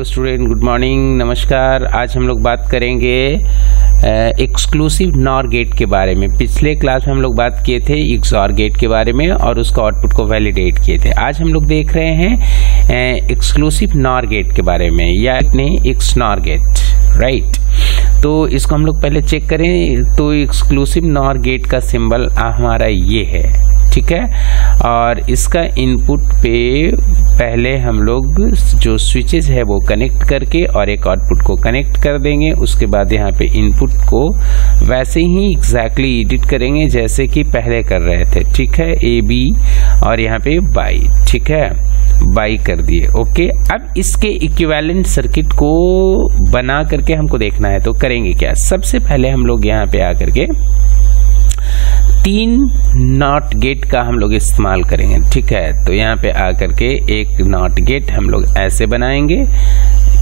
Hello student, good morning, नमस्कार। आज हम लोग बात करेंगे एक्सक्लूसिव नॉर गेट के बारे में। पिछले क्लास में हम लोग बात किए थे एक्सॉर गेट के बारे में और उसका आउटपुट को वैलिडेट किए थे। आज हम लोग देख रहे हैं एक्सक्लूसिव नॉर गेट के बारे में, या एक्सनॉर गेट, राइट। तो इसको हम लोग पहले चेक करें। तो एक्सक्लूसिव नॉर गेट का सिंबल हमारा ये है, ठीक है। और इसका इनपुट पे पहले हम लोग जो स्विचेस है वो कनेक्ट करके और एक आउटपुट को कनेक्ट कर देंगे। उसके बाद यहाँ पे इनपुट को वैसे ही एग्जैक्टली एडिट करेंगे जैसे कि पहले कर रहे थे, ठीक है। ए बी और यहाँ पे बाई, ठीक है, बाई कर दिए, ओके। अब इसके इक्विवेलेंट सर्किट को बना करके हमको देखना है। तो करेंगे क्या, सबसे पहले हम लोग यहाँ पे आकर के 3 नॉट गेट का हम लोग इस्तेमाल करेंगे, ठीक है। तो यहाँ पे आकर के एक नॉट गेट हम लोग ऐसे बनाएंगे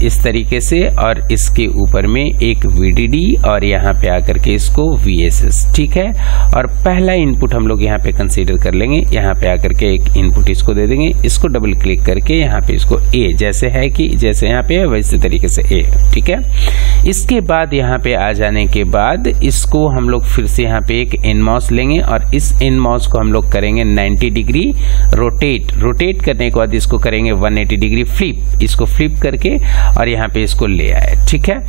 इस तरीके से, और इसके ऊपर में एक VDD और यहाँ पे आकर के इसको VSS, ठीक है। और पहला इनपुट हम लोग यहाँ पे कंसीडर कर लेंगे। यहाँ पे आकर के एक इनपुट इसको दे देंगे, इसको डबल क्लिक करके यहाँ पे इसको A जैसे है कि जैसे यहाँ पे है वैसे तरीके से A, ठीक है। इसके बाद यहाँ पे आ जाने के बाद इसको हम लोग फिर से यहाँ पे एक NMOS लेंगे और इस NMOS को हम लोग करेंगे 90 डिग्री रोटेट करने के बाद इसको करेंगे 180 डिग्री फ्लिप, इसको फ्लिप करके और यहाँ पे इसको ले आए, ठीक है।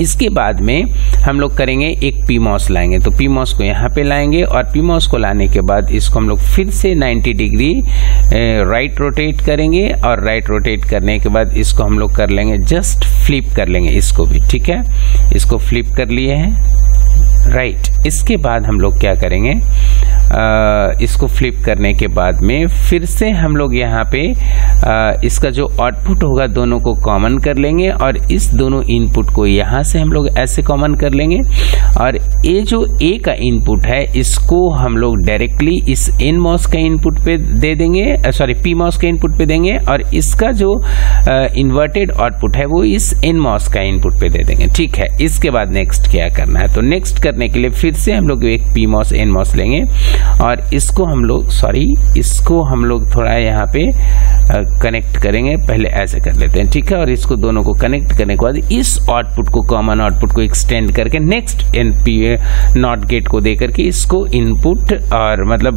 इसके बाद में हम लोग करेंगे एक PMOS लाएंगे। तो PMOS को यहाँ पे लाएंगे और PMOS को लाने के बाद इसको हम लोग फिर से 90 डिग्री राइट रोटेट करेंगे और राइट रोटेट करने के बाद इसको हम लोग कर लेंगे जस्ट फ्लिप कर लेंगे इसको भी, ठीक है। इसको फ्लिप कर लिए हैं, राइट। इसके बाद हम लोग क्या करेंगे, इसको फ्लिप करने के बाद में फिर से हम लोग यहाँ पे इसका जो आउटपुट होगा दोनों को कॉमन कर लेंगे और इस दोनों इनपुट को यहाँ से हम लोग ऐसे कॉमन कर लेंगे। और ये जो A का इनपुट है इसको हम लोग डायरेक्टली इस NMOS का इनपुट पे दे देंगे, सॉरी PMOS के इनपुट पे देंगे, और इसका जो इन्वर्टेड आउटपुट है वो इस NMOS का इनपुट पे दे देंगे, ठीक है। इसके बाद नेक्स्ट क्या करना है, तो नेक्स्ट करने के लिए फिर से हम लोग एक PMOS NMOS लेंगे और इसको हम लोग थोड़ा यहाँ पे कनेक्ट करेंगे। पहले ऐसे कर लेते हैं, ठीक है। और इसको दोनों को कनेक्ट करने के बाद इस आउटपुट को, कॉमन आउटपुट को एक्सटेंड करके नेक्स्ट नॉट गेट को दे करके इसको इनपुट और मतलब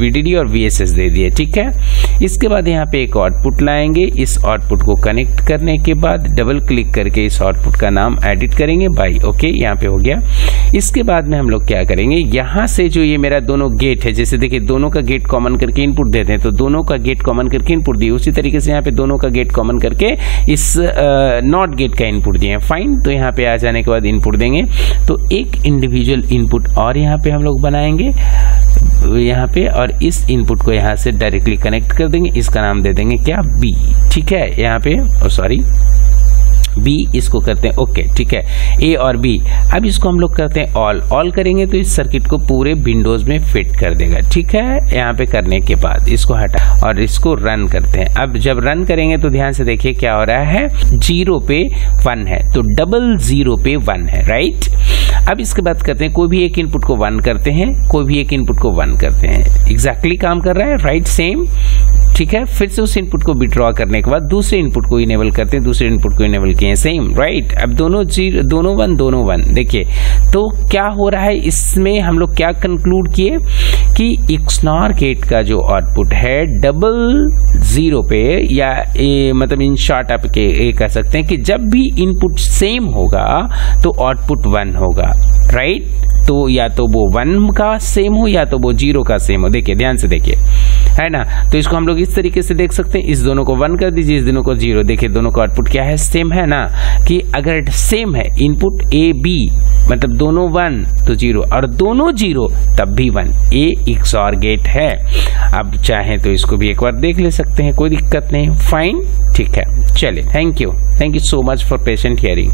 VDD और VSS दे दिए, ठीक है। इसके बाद यहाँ पे एक आउटपुट लाएंगे, इस आउटपुट को कनेक्ट करने के बाद डबल क्लिक करके इस आउटपुट का नाम एडिट करेंगे बाई, ओके, यहाँ पे हो गया। इसके बाद में हम लोग क्या करेंगे, यहाँ से जो ये मेरा दोनों गेट है, जैसे देखिए दोनों का गेट कॉमन करके इनपुट देते हैं, तो दोनों का गेट कॉमन करके इनपुट दिए, उसी तरीके से यहाँ पे दोनों का गेट कॉमन करके इस नॉट गेट का इनपुट दिए, फाइन। तो यहाँ पे आ जाने के बाद इनपुट देंगे, तो एक इंडिविजुअल इनपुट और यहाँ पे हम लोग बनाएंगे यहाँ पे, और इस इनपुट को यहाँ से डायरेक्टली कनेक्ट कर देंगे। इसका नाम दे देंगे क्या, B, ठीक है। यहाँ पे सॉरी B इसको करते हैं, ओके, ठीक है, A और B। अब इसको हम लोग करते हैं ऑल करेंगे तो इस सर्किट को पूरे विंडोज में फिट कर देगा, ठीक है। यहाँ पे करने के बाद इसको हटा और इसको रन करते हैं। अब जब रन करेंगे तो ध्यान से देखिए क्या हो रहा है, 0 पे 1 है, तो 00 पे 1 है, राइट। अब इसके बाद करते हैं, कोई भी एक इनपुट को 1 करते हैं, कोई भी एक इनपुट को 1 करते हैं, एग्जैक्टली काम कर रहा है, राइट, सेम, ठीक है। फिर से उस इनपुट को विड्रॉ करने के बाद दूसरे इनपुट को इनेबल करते हैं, दूसरे इनपुट को इनेबल किए, सेम, राइट। अब दोनों 1 देखिए तो क्या हो रहा है इसमें, हम लोग क्या कंक्लूड किए कि एक्सनॉर गेट का जो आउटपुट है 00 पे, या मतलब इन शॉर्ट आप कह सकते हैं कि जब भी इनपुट सेम होगा तो आउटपुट 1 होगा, राइट। तो या तो वो 1 का सेम हो या तो वो 0 का सेम हो। देखिए ध्यान से देखिए, है ना। तो इसको हम लोग इस तरीके से देख सकते हैं, इस दोनों को 1 कर दीजिए, इस दोनों को 0। देखिए दोनों का आउटपुट क्या है, सेम है ना। कि अगर सेम है इनपुट A B, मतलब दोनों 1 तो 0, और दोनों 0 तब भी 1, A एक्सॉर गेट है। अब चाहें तो इसको भी एक बार देख ले सकते हैं, कोई दिक्कत नहीं, फाइन, ठीक है। चलिए, thank you so much for patient hearing.